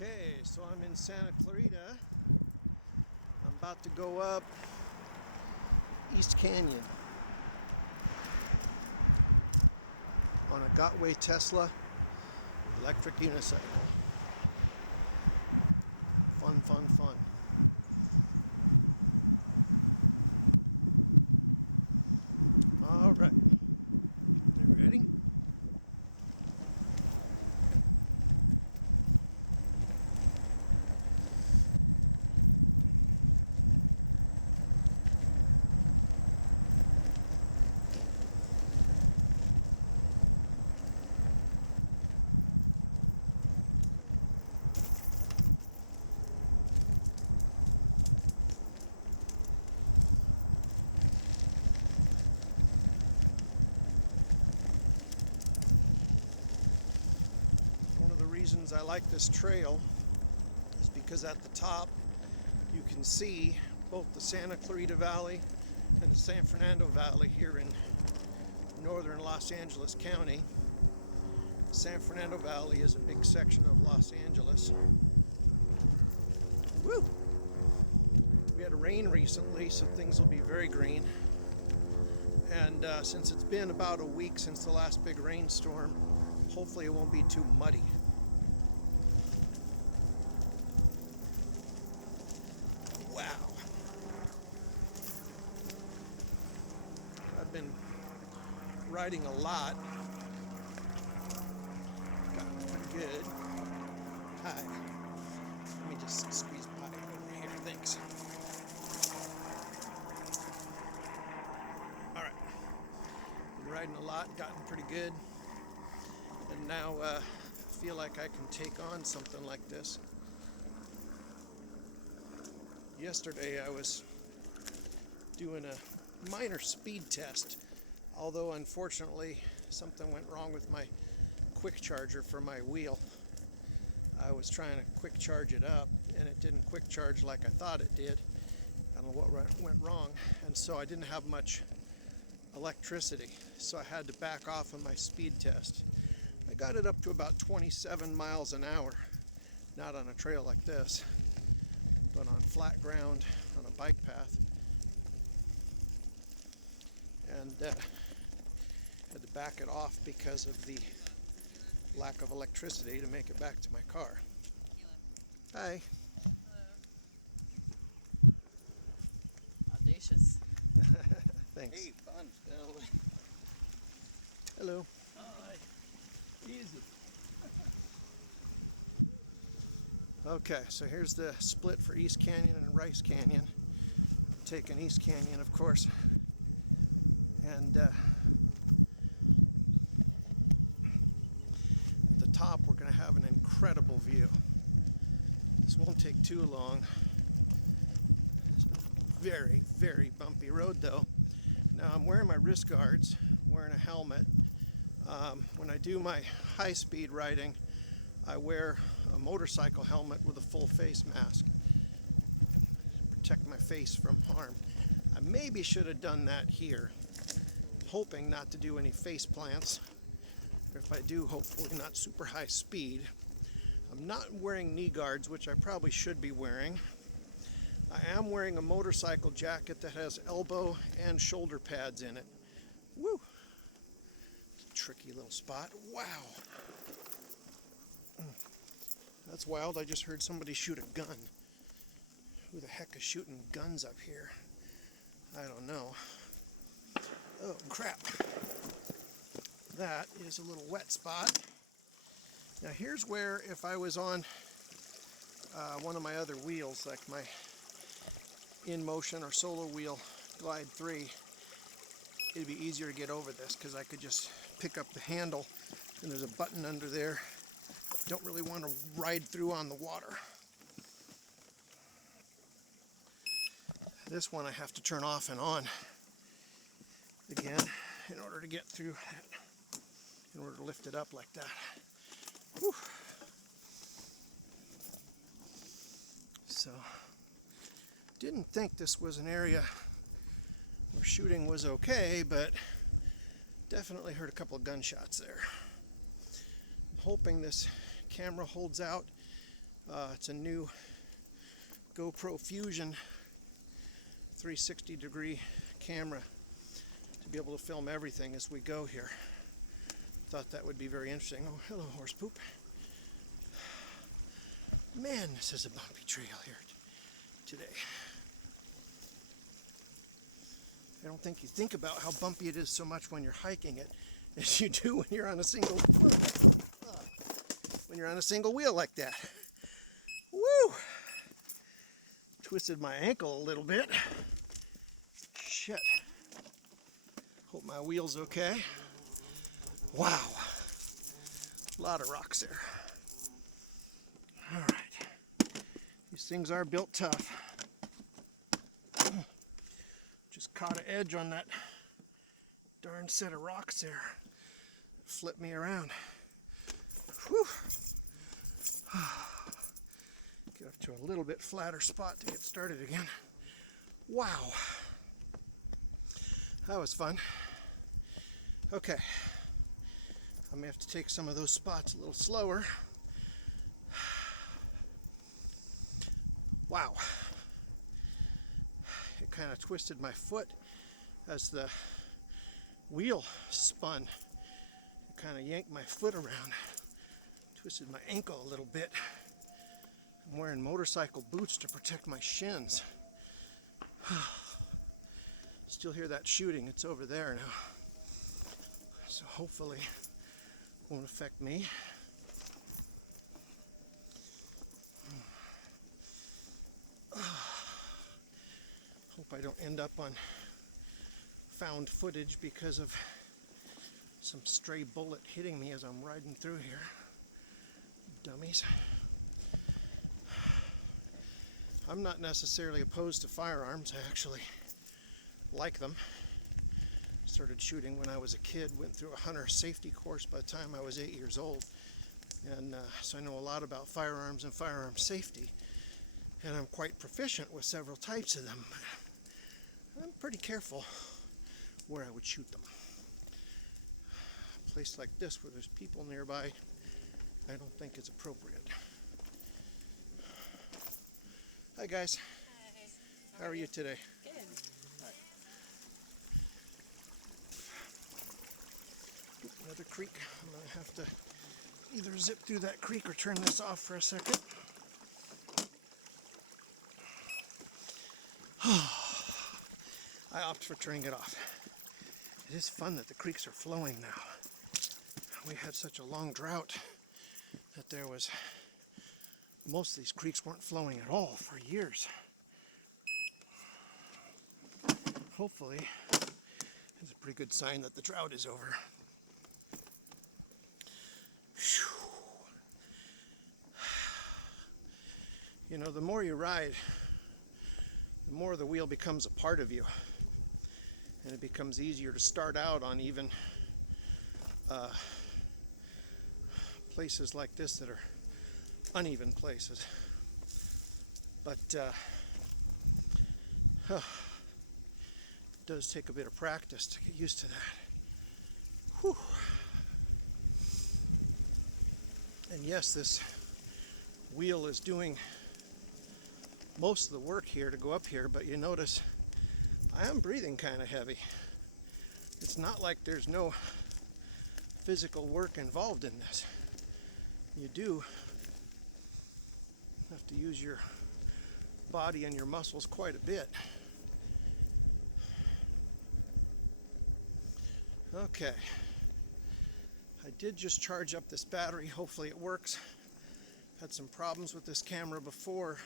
Okay, so I'm in Santa Clarita. I'm about to go up East Canyon on a Gotway Tesla electric unicycle. Fun, fun, fun. All right, you ready? One of the reasons I like this trail is because at the top you can see both the Santa Clarita Valley and the San Fernando Valley here in northern Los Angeles County. San Fernando Valley is a big section of Los Angeles. Woo! We had rain recently, so things will be very green. And since it's been about a week since the last big rainstorm, hopefully it won't be too muddy. Wow! I've been riding a lot. Gotten pretty good. Hi. Let me just squeeze by over here. Thanks. Alright. Been riding a lot, gotten pretty good. And now I feel like I can take on something like this. Yesterday I was doing a minor speed test, although unfortunately something went wrong with my quick charger for my wheel. I was trying to quick charge it up and it didn't quick charge like I thought it did. I don't know what went wrong, and so I didn't have much electricity, so I had to back off on my speed test. I got it up to about 27 miles an hour, not on a trail like this, but on flat ground on a bike path. And had to back it off because of the lack of electricity to make it back to my car. Hi. Hello. Audacious. Thanks. Hey, fun still. Hello. Hi. Easy. Okay, so here's the split for East Canyon and Rice Canyon. I'm taking East Canyon, of course. And at the top, we're going to have an incredible view. This won't take too long. It's a very, very bumpy road, though. Now, I'm wearing my wrist guards, wearing a helmet. When I do my high-speed riding, I wear a motorcycle helmet with a full face mask to protect my face from harm. I maybe should have done that here. Hoping not to do any face plants, or if I do, hopefully not super high speed. I'm not wearing knee guards, which I probably should be wearing. I am wearing a motorcycle jacket that has elbow and shoulder pads in it. Woo! Tricky little spot. Wow! That's wild. I just heard somebody shoot a gun. Who the heck is shooting guns up here? I don't know. Oh, crap. That is a little wet spot. Now here's where, if I was on one of my other wheels, like my InMotion or Solo Wheel Glide 3, it'd be easier to get over this because I could just pick up the handle and there's a button under there. Don't really want to ride through on the water. This one I have to turn off and on again in order to get through that, in order to lift it up like that. Whew. So, didn't think this was an area where shooting was okay, but definitely heard a couple of gunshots there. I'm hoping this camera holds out. It's a new GoPro Fusion 360-degree camera to be able to film everything as we go here. Thought that would be very interesting. Oh, hello, horse poop. Man, this is a bumpy trail here today. I don't think you think about how bumpy it is so much when you're hiking it as you do when you're on a single wheel like that. Woo! Twisted my ankle a little bit. Shit. Hope my wheel's okay. Wow. A lot of rocks there. All right. These things are built tough. Just caught an edge on that darn set of rocks there. Flipped me around. Whew. Get up to a little bit flatter spot to get started again. Wow. That was fun. Okay. I may have to take some of those spots a little slower. Wow. It kind of twisted my foot as the wheel spun. It kind of yanked my foot around. Twisted my ankle a little bit. I'm wearing motorcycle boots to protect my shins. Still hear that shooting. It's over there now. So hopefully it won't affect me. Hope I don't end up on found footage because of some stray bullet hitting me as I'm riding through here. Dummies. I'm not necessarily opposed to firearms. I actually like them. Started shooting when I was a kid, went through a hunter safety course by the time I was 8 years old. And so I know a lot about firearms and firearm safety. And I'm quite proficient with several types of them. But I'm pretty careful where I would shoot them. A place like this where there's people nearby, I don't think it's appropriate. Hi guys. Hi. How are you today? Good. Another creek. I'm going to have to either zip through that creek or turn this off for a second. I opt for turning it off. It is fun that the creeks are flowing now. We had such a long drought that most of these creeks weren't flowing at all for years. Hopefully, it's a pretty good sign that the drought is over. You know, the more you ride, the more the wheel becomes a part of you. And it becomes easier to start out on even places like this that are uneven places. But it does take a bit of practice to get used to that. Whew. And yes, this wheel is doing most of the work here to go up here, but you notice I am breathing kind of heavy. It's not like there's no physical work involved in this. You do have to use your body and your muscles quite a bit. Okay. I did just charge up this battery. Hopefully it works. Had some problems with this camera before.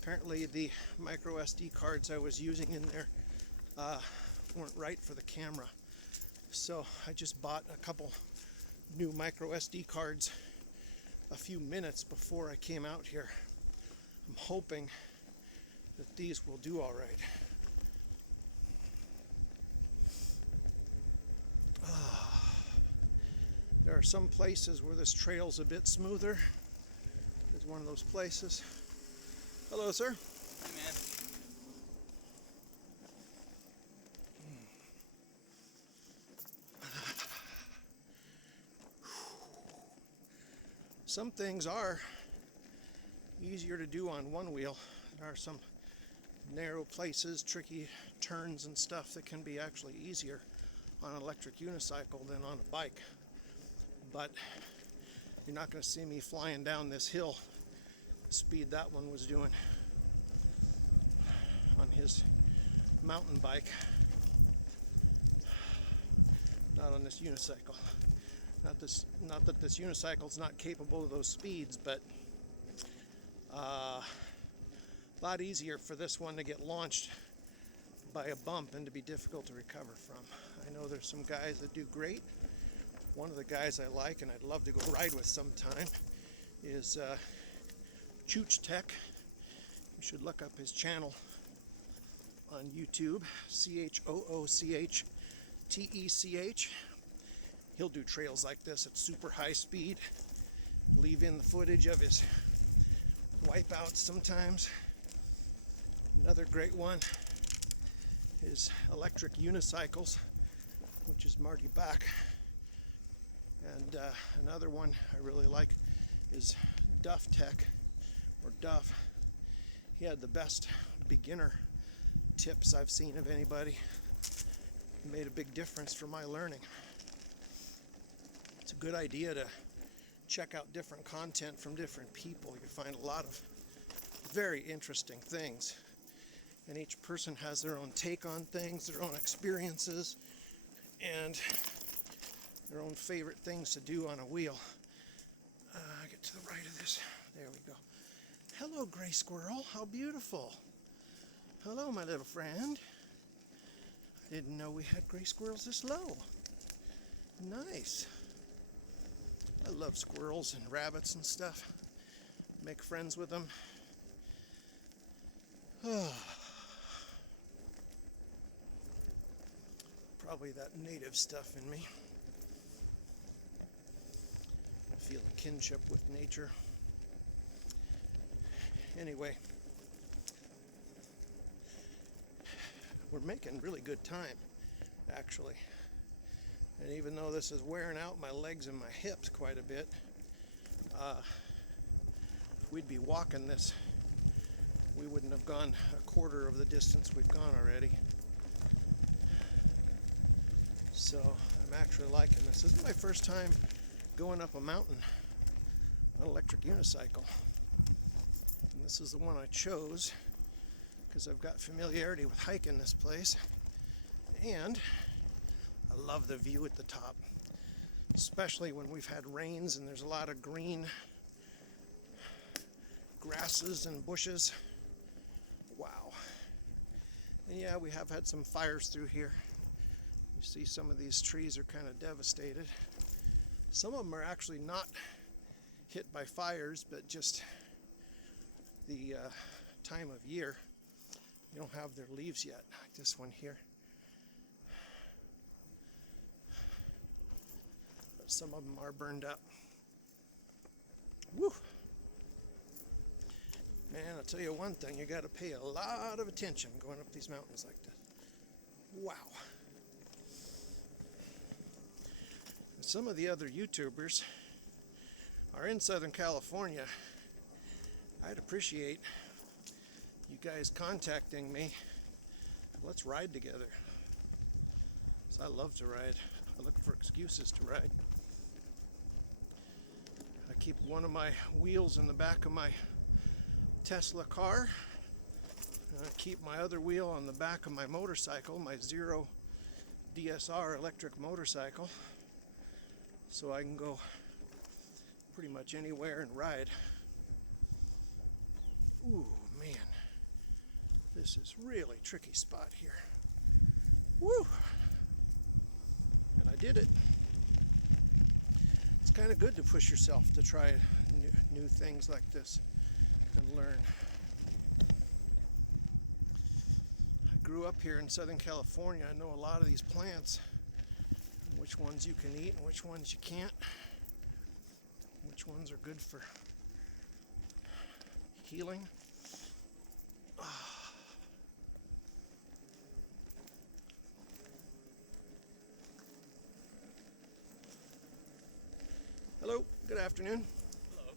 Apparently the micro SD cards I was using in there weren't right for the camera. So I just bought a couple new micro SD cards a few minutes before I came out here. I'm hoping that these will do all right. There are some places where this trail's a bit smoother. It's one of those places. Hello, sir. Hi, man. Some things are easier to do on one wheel. There are some narrow places, tricky turns and stuff that can be actually easier on an electric unicycle than on a bike. But you're not going to see me flying down this hill the speed that one was doing on his mountain bike. Not on this unicycle. Not that this unicycle's not capable of those speeds, but a lot easier for this one to get launched by a bump and to be difficult to recover from. I know there's some guys that do great. One of the guys I like and I'd love to go ride with sometime is Chooch Tech. You should look up his channel on YouTube, CHOOCHTECH. He'll do trails like this at super high speed, leave in the footage of his wipeouts sometimes. Another great one is Electric Unicycles, which is Marty Back. And another one I really like is Duff Tech, or Duff. He had the best beginner tips I've seen of anybody. It made a big difference for my learning. It's a good idea to check out different content from different people. You find a lot of very interesting things. And each person has their own take on things, their own experiences, and their own favorite things to do on a wheel. Get to the right of this. There we go. Hello, gray squirrel. How beautiful. Hello, my little friend. I didn't know we had gray squirrels this low. Nice. I love squirrels and rabbits and stuff. Make friends with them. Probably that native stuff in me. I feel a kinship with nature. Anyway, we're making really good time, actually. And even though this is wearing out my legs and my hips quite a bit, if we'd be walking this, we wouldn't have gone a quarter of the distance we've gone already. So I'm actually liking this. This is my first time going up a mountain on an electric unicycle. And this is the one I chose because I've got familiarity with hiking this place. And I love the view at the top, especially when we've had rains and there's a lot of green grasses and bushes. Wow. And yeah, we have had some fires through here. You see some of these trees are kind of devastated. Some of them are actually not hit by fires, but just the time of year. You don't have their leaves yet, like this one here. But some of them are burned up. Woo! Man, I'll tell you one thing, you got to pay a lot of attention going up these mountains like this. Wow. And some of the other YouTubers are in Southern California. I'd appreciate you guys contacting me. Let's ride together. 'Cause I love to ride. I look for excuses to ride. I keep one of my wheels in the back of my Tesla car. I keep my other wheel on the back of my motorcycle, my Zero DSR electric motorcycle, so I can go pretty much anywhere and ride. Ooh, man. This is really tricky spot here. Woo! And I did it. It's kind of good to push yourself to try new things like this and learn. I grew up here in Southern California. I know a lot of these plants, and which ones you can eat and which ones you can't, which ones are good for healing. Hello, good afternoon. Hello.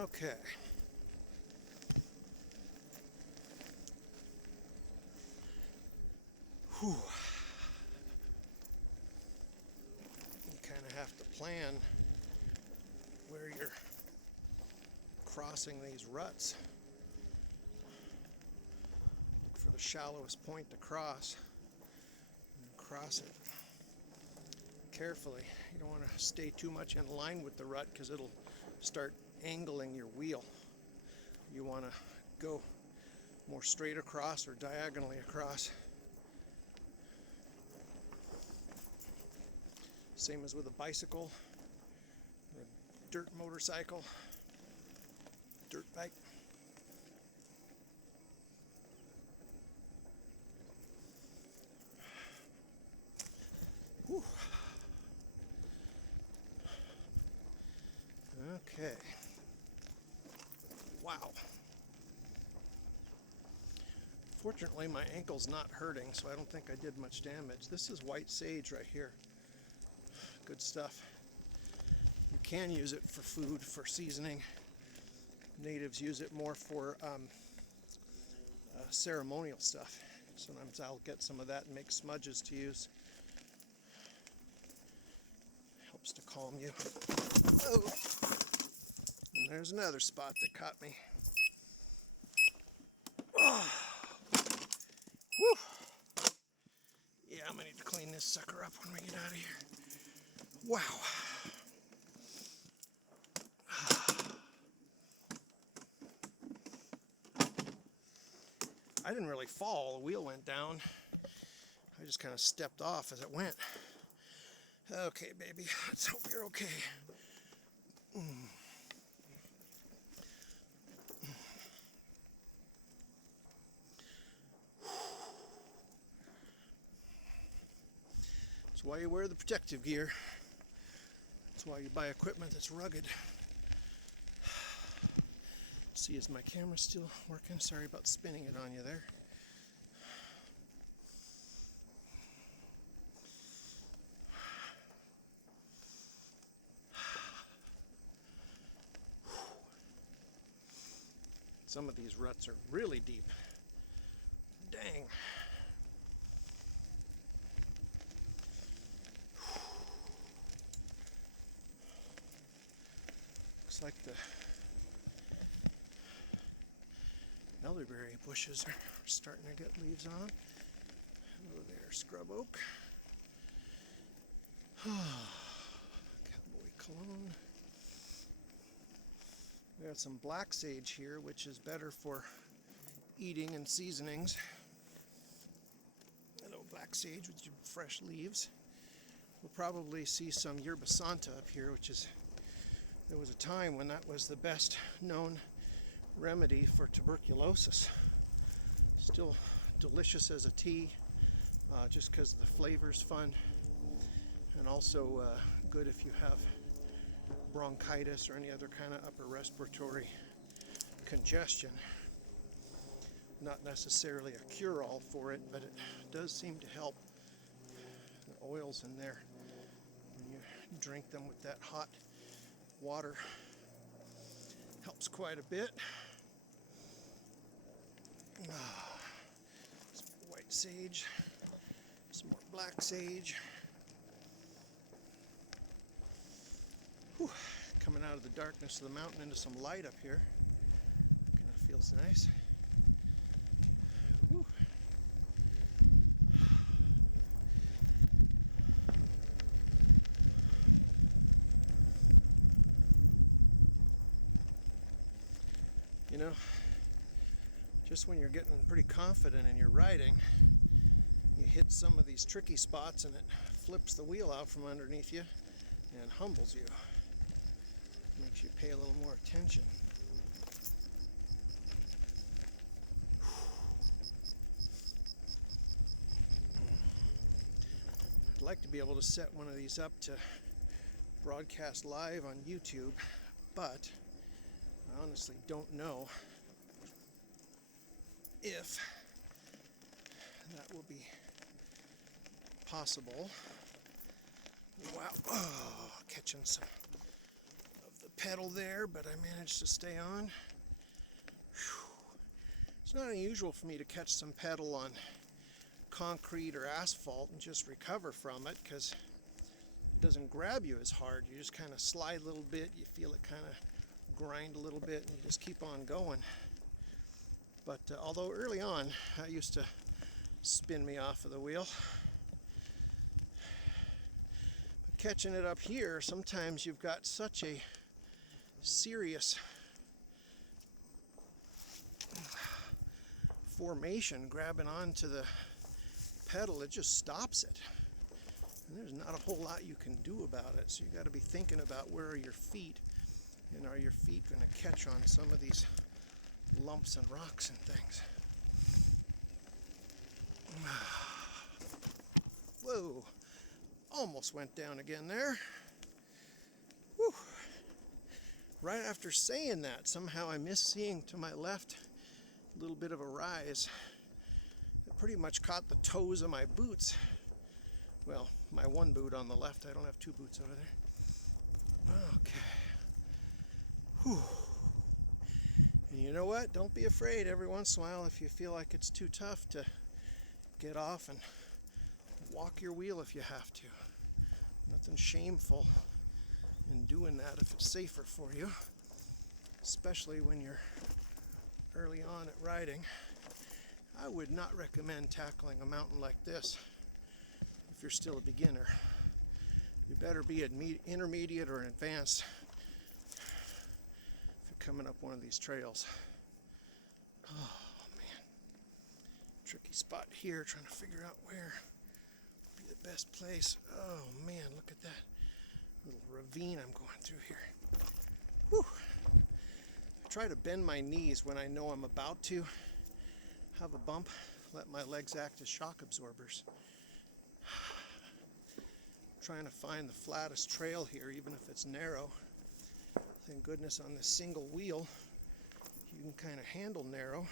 Okay. Whew. You kind of have to plan where you're crossing these ruts. Look for the shallowest point to cross and cross it carefully. You don't want to stay too much in line with the rut because it'll start angling your wheel. You want to go more straight across or diagonally across. Same as with a bicycle, or a dirt motorcycle, dirt bike. Whew. Okay. Wow. Fortunately, my ankle's not hurting, so I don't think I did much damage. This is white sage right here. Good stuff. You can use it for food, for seasoning. Natives use it more for ceremonial stuff. Sometimes I'll get some of that and make smudges to use. Helps to calm you. Oh. And there's another spot that caught me. Oh. Woo. Yeah, I'm gonna need to clean this sucker up when we get out of here. Wow. I didn't really fall. The wheel went down. I just kind of stepped off as it went. Okay, baby. Let's hope you're okay. That's why you wear the protective gear. That's why you buy equipment that's rugged. See, is my camera still working? Sorry about spinning it on you there. Some of these ruts are really deep. Dang. Looks like the elderberry bushes are starting to get leaves on them. Hello there, scrub oak. Cowboy cologne. We got some black sage here, which is better for eating and seasonings. Hello, black sage with your fresh leaves. We'll probably see some yerba santa up here, which is, there was a time when that was the best known remedy for tuberculosis. Still delicious as a tea, just because the flavor's fun, and also good if you have bronchitis or any other kind of upper respiratory congestion. Not necessarily a cure-all for it, but it does seem to help. The oils in there, when you drink them with that hot water, helps quite a bit. Some more white sage, some more black sage. Whew. Coming out of the darkness of the mountain into some light up here. Kind of feels nice. Whew. You know, just when you're getting pretty confident in your riding, you hit some of these tricky spots and it flips the wheel out from underneath you and humbles you. Makes you pay a little more attention. I'd like to be able to set one of these up to broadcast live on YouTube, but I honestly don't know if that will be possible. Wow, oh, catching some of the pedal there, but I managed to stay on. Whew. It's not unusual for me to catch some pedal on concrete or asphalt and just recover from it, because it doesn't grab you as hard. You just kind of slide a little bit, you feel it kind of grind a little bit, and you just keep on going. But although early on that used to spin me off of the wheel, but catching it up here, sometimes you've got such a serious formation grabbing onto the pedal, it just stops it. And there's not a whole lot you can do about it. So you got to be thinking about where are your feet, and are your feet going to catch on some of these lumps and rocks and things. Whoa, almost went down again there. Whew. Right after saying that, somehow I missed seeing to my left a little bit of a rise. It pretty much caught the toes of my boots. Well, my one boot on the left. I don't have two boots over there. Okay. Whew. And you know what? Don't be afraid every once in a while if you feel like it's too tough to get off and walk your wheel if you have to. Nothing shameful in doing that if it's safer for you, especially when you're early on at riding. I would not recommend tackling a mountain like this if you're still a beginner. You better be intermediate or advanced if you're coming up one of these trails. Oh man, tricky spot here, trying to figure out where would be the best place. Oh man, look at that little ravine I'm going through here. Whew. I try to bend my knees when I know I'm about to have a bump, let my legs act as shock absorbers. Trying to find the flattest trail here, even if it's narrow. Thank goodness on this single wheel you can kind of handle narrow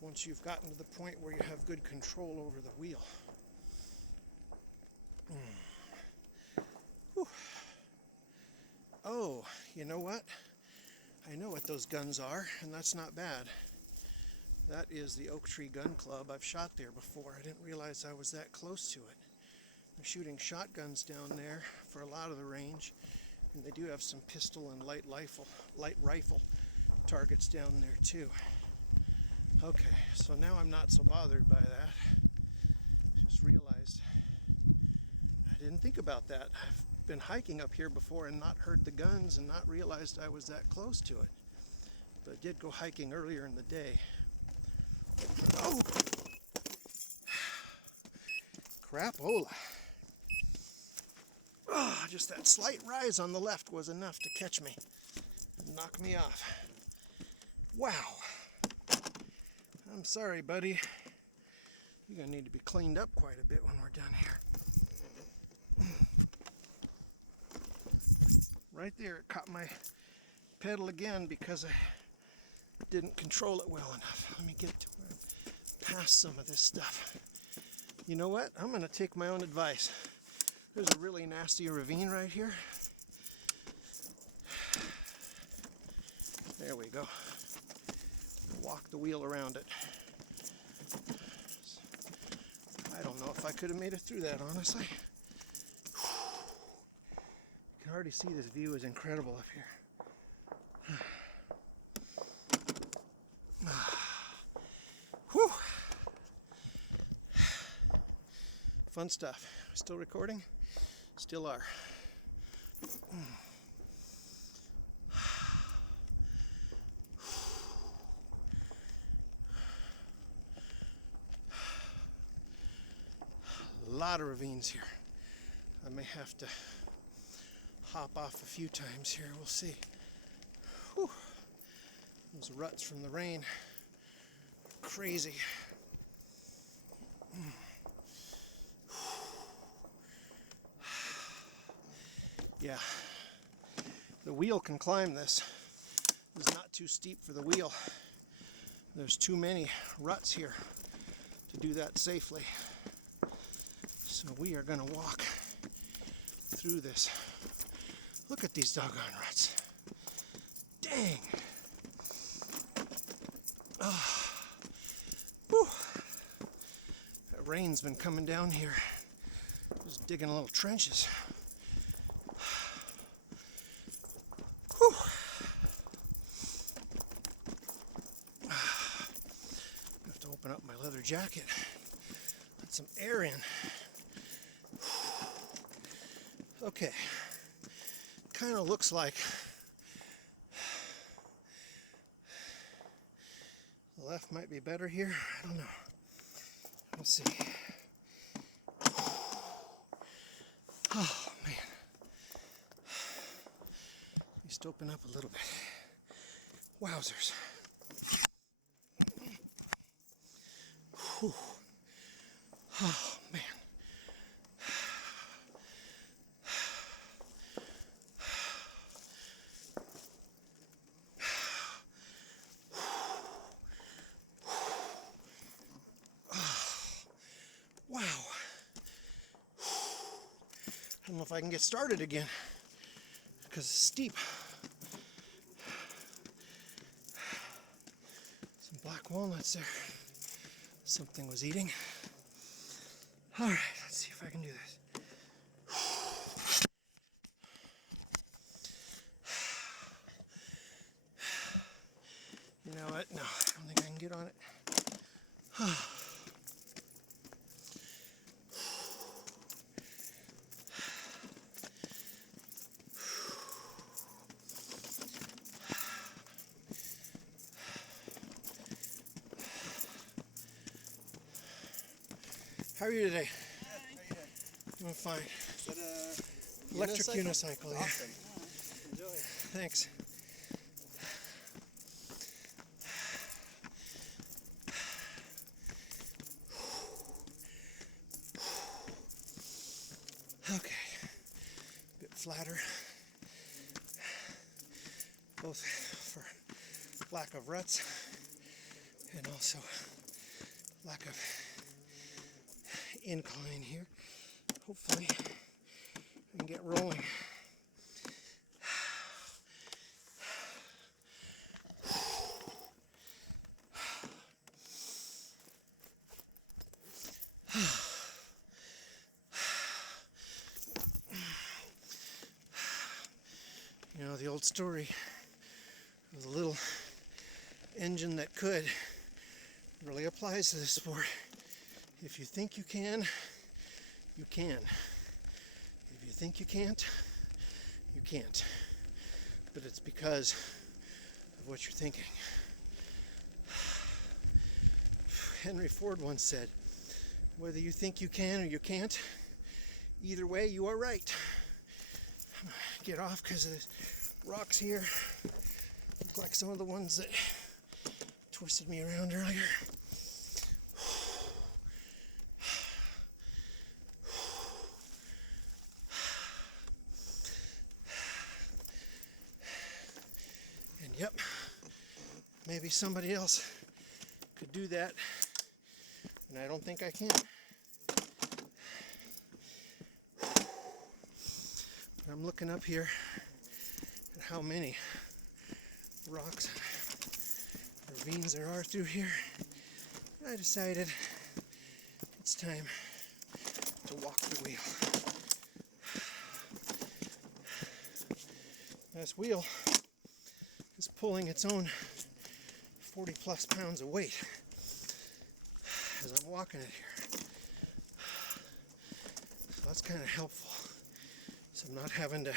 once you've gotten to the point where you have good control over the wheel. Whew. Oh, you know what? I know what those guns are, and that's not bad. That is the Oak Tree Gun Club. I've shot there before. I didn't realize I was that close to it. They're shooting shotguns down there for a lot of the range, and they do have some pistol and light rifle targets down there too. Okay, so now I'm not so bothered by that. Just realized I didn't think about that. I've been hiking up here before and not heard the guns and not realized I was that close to it. But I did go hiking earlier in the day. Oh! Crapola. Oh, just that slight rise on the left was enough to catch me and knock me off. Wow. I'm sorry, buddy. You're going to need to be cleaned up quite a bit when we're done here. Right there, it caught my pedal again because I didn't control it well enough. Let me get to where I'm past some of this stuff. You know what? I'm going to take my own advice. There's a really nasty ravine right here. There we go. Walk the wheel around it. I don't know if I could have made it through that, honestly. You can already see this view is incredible up here. Whew. Fun stuff. Still recording? Still are. A lot of ravines here. I may have to hop off a few times here. We'll see. Whew. Those ruts from the rain. Crazy. Yeah, the wheel can climb this. It's not too steep for the wheel. There's too many ruts here to do that safely. So we are going to walk through this Look at these doggone ruts. Dang. Oh. Whew. That rain's been coming down here. Just digging little trenches. Whew. I have to open up my leather jacket. Let some air in. Okay. Kind of looks like the left might be better here. I don't know. We'll see. Oh man. At least open up a little bit. Wowzers. Whew. Oh man. Wow. I don't know if I can get started again because it's steep. Some black walnuts there. Something was eating. All right, let's see if I can do this. You know what? No, I don't think I can get on it. How are you today? Doing fine. Is that a Electric unicycle, yeah. Awesome. Enjoy. Thanks. Okay. A bit flatter. Both for lack of ruts and also lack of incline here. Hopefully I can get rolling. You know, the old story of the little engine that could really applies to this sport. If you think you can, you can. If you think you can't, you can't. But it's because of what you're thinking. Henry Ford once said, whether you think you can or you can't, either way you are right. I'm gonna get off because of the rocks here. Look like some of the ones that twisted me around earlier. And yep, maybe somebody else could do that, and I don't think I can. But I'm looking up here at how many rocks and ravines there are through here. I decided it's time to walk the wheel. This wheel is pulling its own 40 plus pounds of weight as I'm walking it here. So that's kind of helpful. So I'm not having to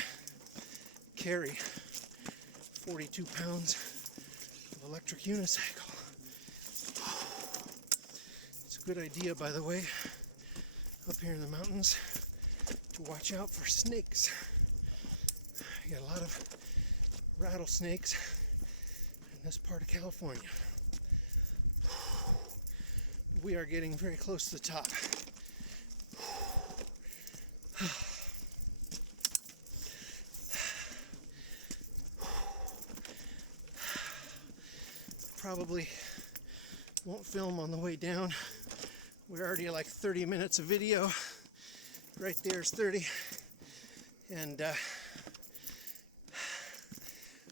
carry 42 pounds of electric unicycle. It's a good idea, by the way, up here in the mountains to watch out for snakes. You got a lot of rattlesnakes in this part of California. We are getting very close to the top. Probably won't film on the way down. We're already like 30 minutes of video. Right there's 30. And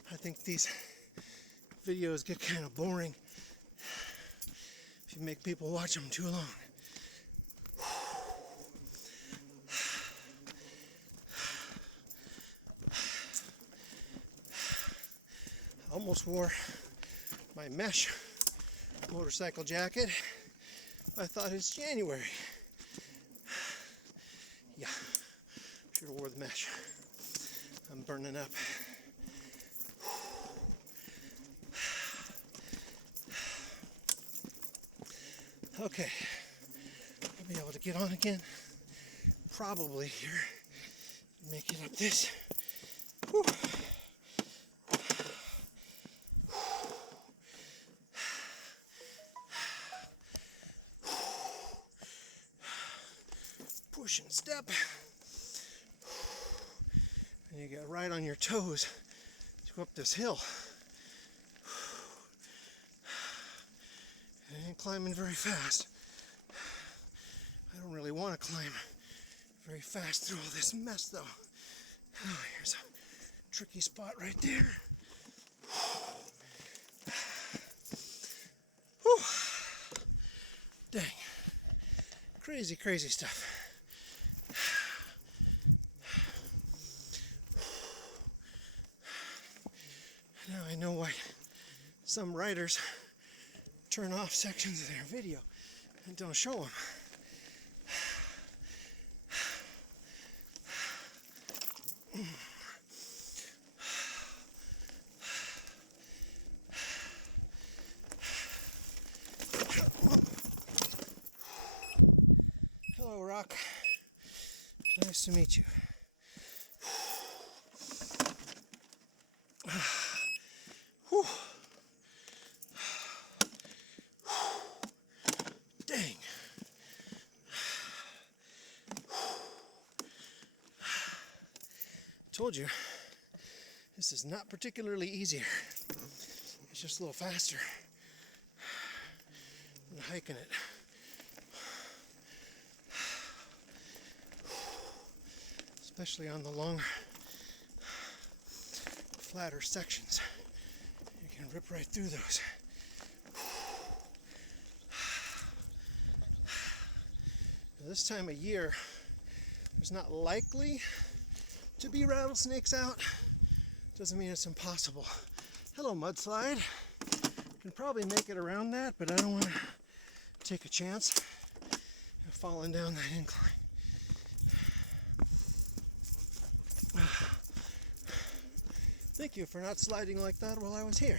I think these videos get kind of boring if you make people watch them too long. I almost wore my mesh motorcycle jacket. I thought it's January. Yeah, should have wore the mesh. I'm burning up. Okay, I'll be able to get on again. Probably here. Make it up this. Whew. Push and step. And you get right on your toes to go up this hill. I ain't climbing very fast. I don't really want to climb very fast through all this mess though. Oh, here's a tricky spot right there. Whew. Dang. Crazy, crazy stuff. Now I know why some writers turn off sections of their video and don't show them. Hello, Rock. Nice to meet you. Whew. Dang. Told you, this is not particularly easier. It's just a little faster than hiking it. Especially on the longer, flatter sections. You can rip right through those. Now, this time of year, there's not likely to be rattlesnakes out. Doesn't mean it's impossible. Hello, mudslide. Can probably make it around that, but I don't want to take a chance of falling down that incline. Thank you for not sliding like that while I was here.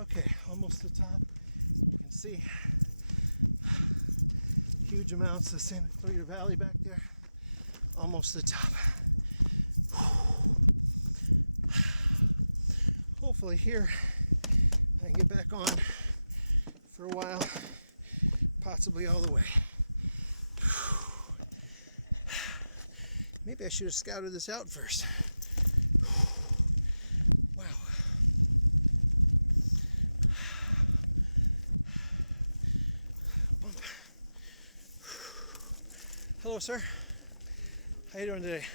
Okay, almost to the top. You can see huge amounts of Santa Clarita Valley back there. Almost to the top. Hopefully here I can get back on for a while, possibly all the way. Maybe I should have scouted this out first. Wow. Bump. Hello, sir. How you doing today?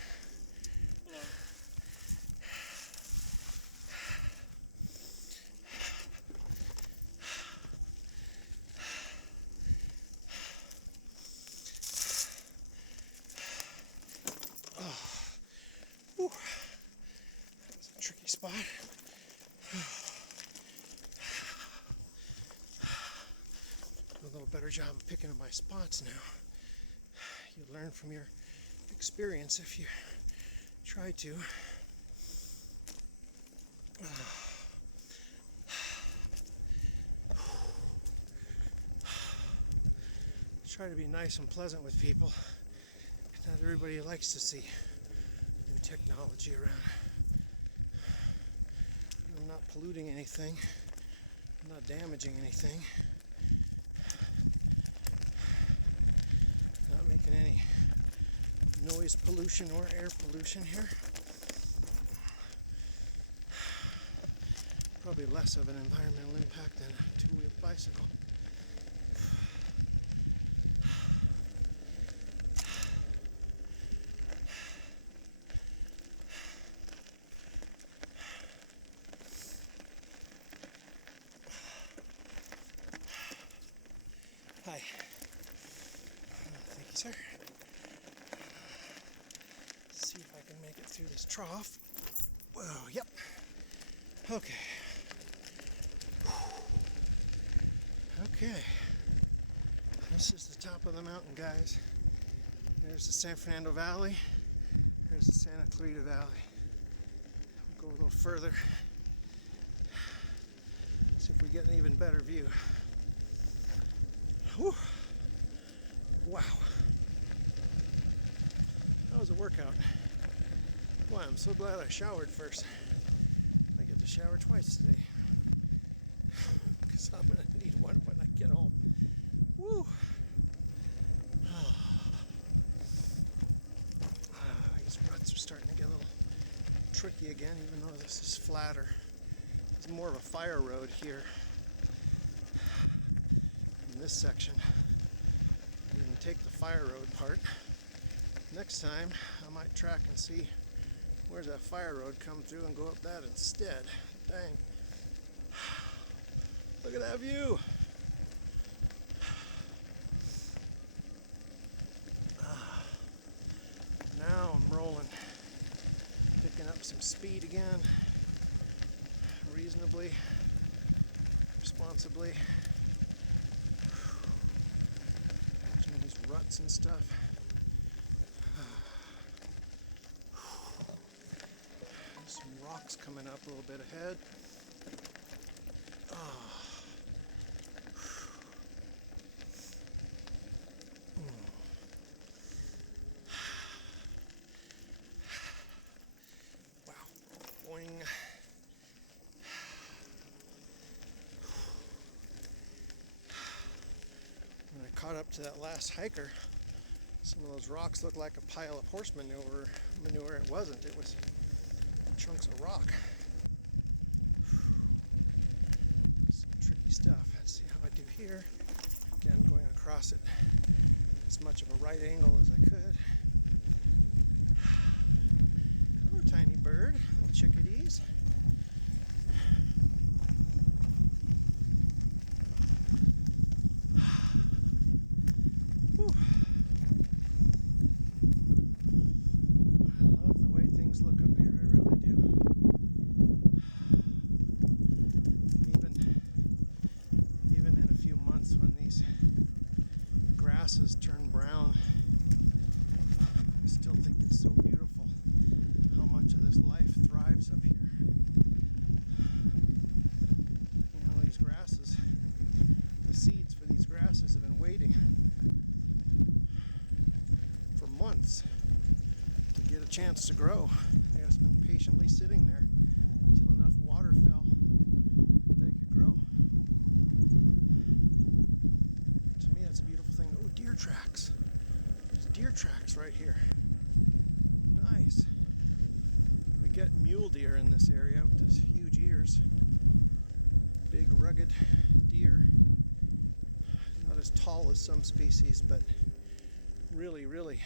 Whew. That was a tricky spot. Do a little better job of picking up my spots now. You learn from your experience if you try to. Try to be nice and pleasant with people. Not everybody likes to see new technology around. I'm not polluting anything. I'm not damaging anything. Not making any noise pollution or air pollution here. Probably less of an environmental impact than a two-wheeled bicycle. Hi. Thank you, sir. See if I can make it through this trough. Whoa, yep. Okay. Okay. This is the top of the mountain, guys. There's the San Fernando Valley. There's the Santa Clarita Valley. We'll go a little further. See if we get an even better view. Whew. Wow. That was a workout. Boy, I'm so glad I showered first. I get to shower twice today. Because I'm going to need one when I get home. Woo! These ruts are starting to get a little tricky again, even though this is flatter. There's more of a fire road here in this section. We can take the fire road part. Next time, I might track and see where's that fire road come through and go up that instead. Dang. Look at that view. Now I'm rolling, picking up some speed again, reasonably, responsibly. Watching these ruts and stuff. There's some rocks coming up a little bit ahead. When I caught up to that last hiker, some of those rocks looked like a pile of horse manure. It wasn't. It was chunks of rock. Some tricky stuff. Let's see how I do here. Again, going across it as much of a right angle as I could. Hello, tiny bird. Little chickadees. Whew. I love the way things look up here. I really do. Even in a few months when these grasses turn brown, I still think it's so beautiful how much of this life thrives up here. You know, these grasses, the seeds for these grasses have been waiting for months to get a chance to grow. They've just been patiently sitting there until enough water fell that they could grow. To me, it's a beautiful thing. Oh, deer tracks. There's deer tracks right here. Nice. We get mule deer in this area with those huge ears. Big, rugged deer. Not as tall as some species, but really, really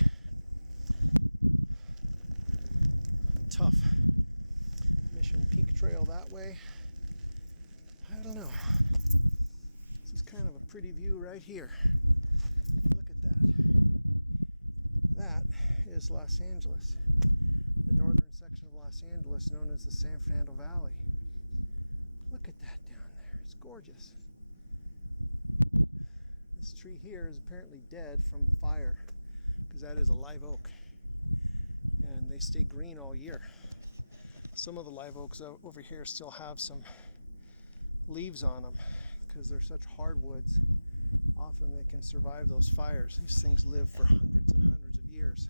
tough. Mission Peak Trail that way. I don't know. This is kind of a pretty view right here. Look at that. That is Los Angeles. The northern section of Los Angeles known as the San Fernando Valley. Look at that down there. It's gorgeous. This tree here is apparently dead from fire because that is a live oak. And they stay green all year. Some of the live oaks over here still have some leaves on them because they're such hardwoods. Often they can survive those fires. These things live for hundreds and hundreds of years.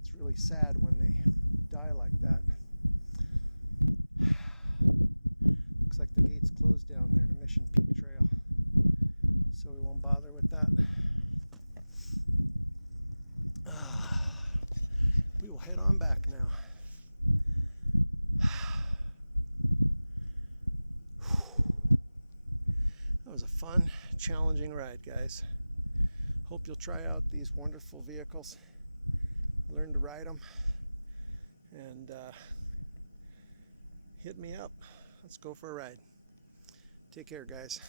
It's really sad when they die like that. Looks like the gate's closed down there to Mission Peak Trail, so we won't bother with that. We will head on back now. That was a fun, challenging ride, guys. Hope you'll try out these wonderful vehicles, learn to ride them, and hit me up. Let's go for a ride. Take care, guys.